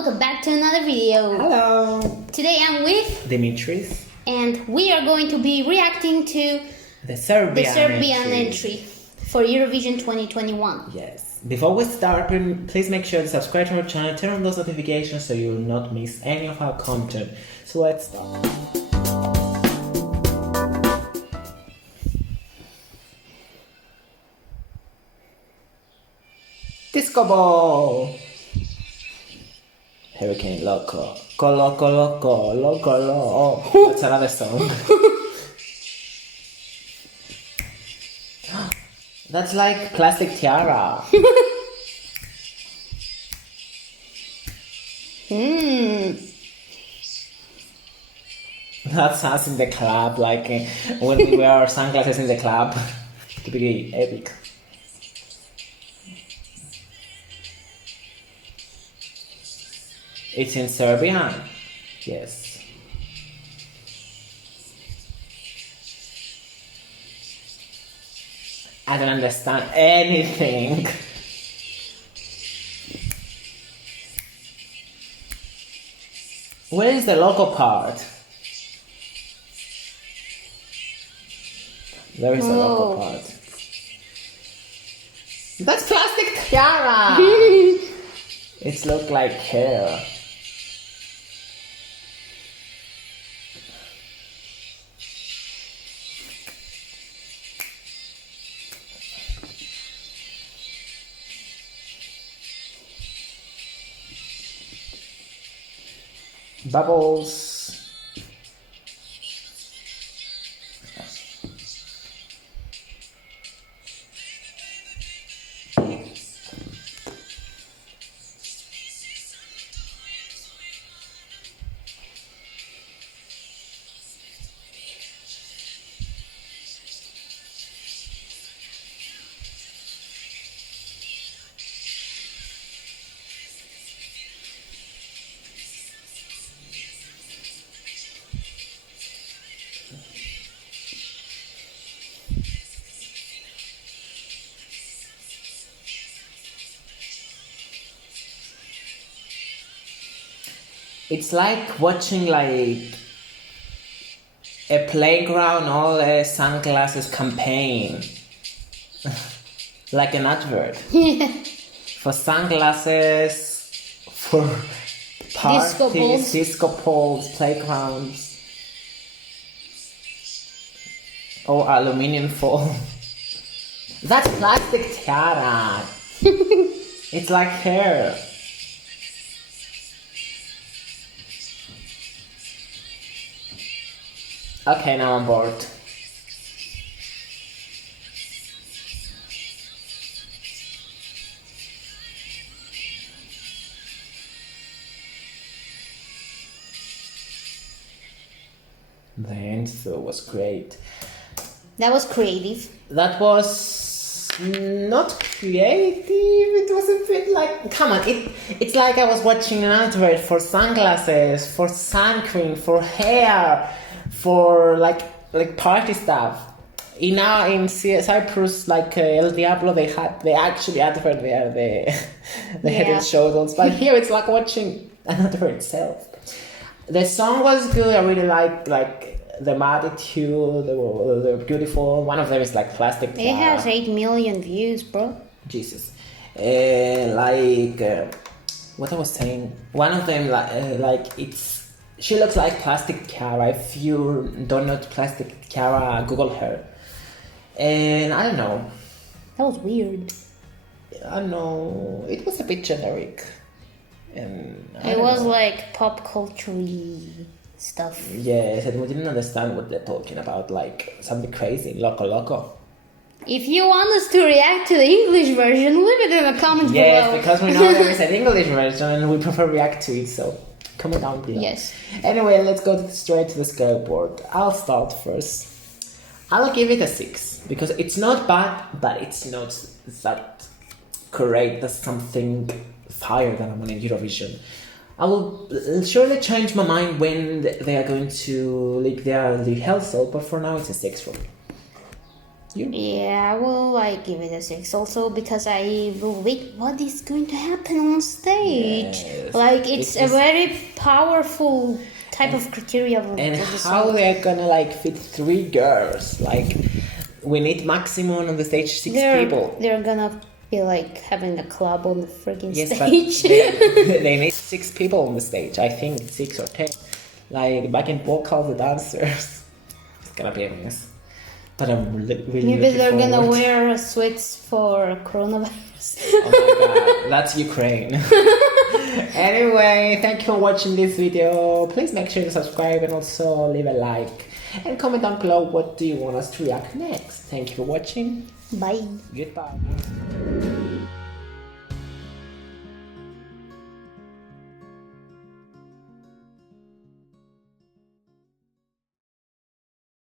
welcome back to another video. Hello. Today I'm with Dimitris. and we are going to be reacting to The Serbian entry for Eurovision 2021. Yes. Before we start, please make sure to subscribe to our channel, turn on those notifications so you will not miss any of our content. So let's start. Disco ball. Hurricane Locco Locco Locco Locco Locco. That's another song. That's like plastic tiara. That's us in the club, like when we wear our sunglasses in the club. To be epic. It's in Serbian. Yes. I don't understand anything. Where is the local part? There is the local part. That's plastic tiara! It looks like hair. Bubbles. It's like watching like a playground all a sunglasses campaign. Like an advert. For sunglasses, for parties, disco balls, playgrounds. Or aluminium foil. That's plastic tiara. It's like hair. Okay, now I'm bored. The intro was great. That was creative. That was not creative. It was a bit like, come on, it's like I was watching an advert for sunglasses, for sun cream, for hair, for like party stuff. In Cyprus, like El Diablo, they actually advert there the head and shoulders. But here it's like watching an advert itself. The song was good. I really like the attitude. They're beautiful. One of them is like plastic tiara. It has 8 million views, bro. Jesus. What I was saying. One of them she looks like plastic tiara. If you don't know plastic tiara, Google her. And I don't know. That was weird. I don't know. It was a bit generic. And it was like pop culture-y stuff. Yes, and we didn't understand what they're talking about. Like something crazy. Locco Locco. If you want us to react to the English version, leave it in the comments below. Yes, because we know there is an English version and we prefer react to it. So comment down below. Yes. Anyway, let's go straight to the skateboard. I'll start first. I'll give it a 6 because it's not bad, but it's not that great. That's something higher than I'm on in Eurovision. I will surely change my mind when they are going to leak their rehearsal, but for now it's a 6 for me. You? Yeah, I will like give it a 6 also because I will wait what is going to happen on stage. Yes. Like it's a Because- very powerful type of criteria for And the how song. they're gonna like fit 3 girls? Like, we need maximum on the stage 6 people. They're gonna be like having a club on the freaking Yes, but stage. they need 6 people on the stage. I think 6 or 10. Like backing vocals, the dancers. It's gonna be a mess. But I'm really Maybe looking they're gonna forward. wear sweats for coronavirus. Oh my god, that's Ukraine. Anyway, thank you for watching this video. Please make sure to subscribe and also leave a like. And comment down below what do you want us to react next. Thank you for watching. Bye. Goodbye.